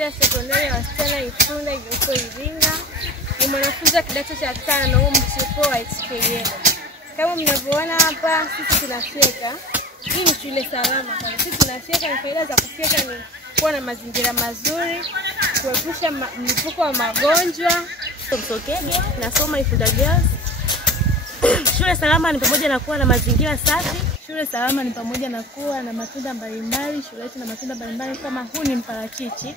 shule ya sekondari ya wasichana Ifunda iliyoko Iringa. Ni mwanafunzi wa kidato cha 5 mchepuo wa HKL. Kama mnavyoona hapa, sisi tunafyeka. Hii ni shule salama. Sisi tunafyeka, na faida za kufyeka ni kuwa na mazingira mazuri, kuepusha mlipuko wa magonjwa. Mtokege, nasoma Ifunda Girls. Shule salama ni pamoja na kuwa na mazingira safi. Shule salama ni pamoja na kuwa na matunda mbalimbali. Shule yetu na matunda mbalimbali kama huu ni mparachichi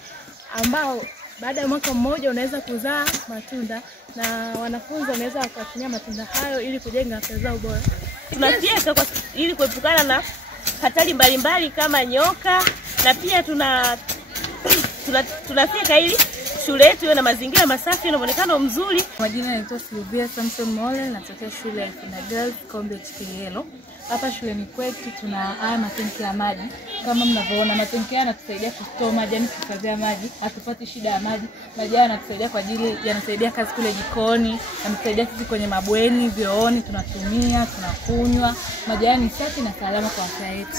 ambao baada ya mwaka mmoja unaweza kuzaa matunda, na wanafunzi wanaweza wakatumia matunda hayo ili kujenga afya zao bora. Tunafyeka ili kuepukana na hatari mbalimbali kama nyoka, na pia tunafyeka ili shule yetu iwe na mazingira masafi na muonekano mzuri. Majina naitwa Sylvia Samson Mole, natokea shule ya Ifunda Girls Kombe HKL. Hapa shuleni kwetu tuna haya matenki ya maji. Kama mnavyoona, matenki yanatusaidia kustoa maji, yani kuhifadhia maji, hatupati shida ya maji. Maji yanatusaidia kwa ajili, yanasaidia kazi kule jikoni, yanatusaidia sisi kwenye mabweni, vyooni tunatumia, tunakunywa. Maji ni safi na salama kwa afya yetu.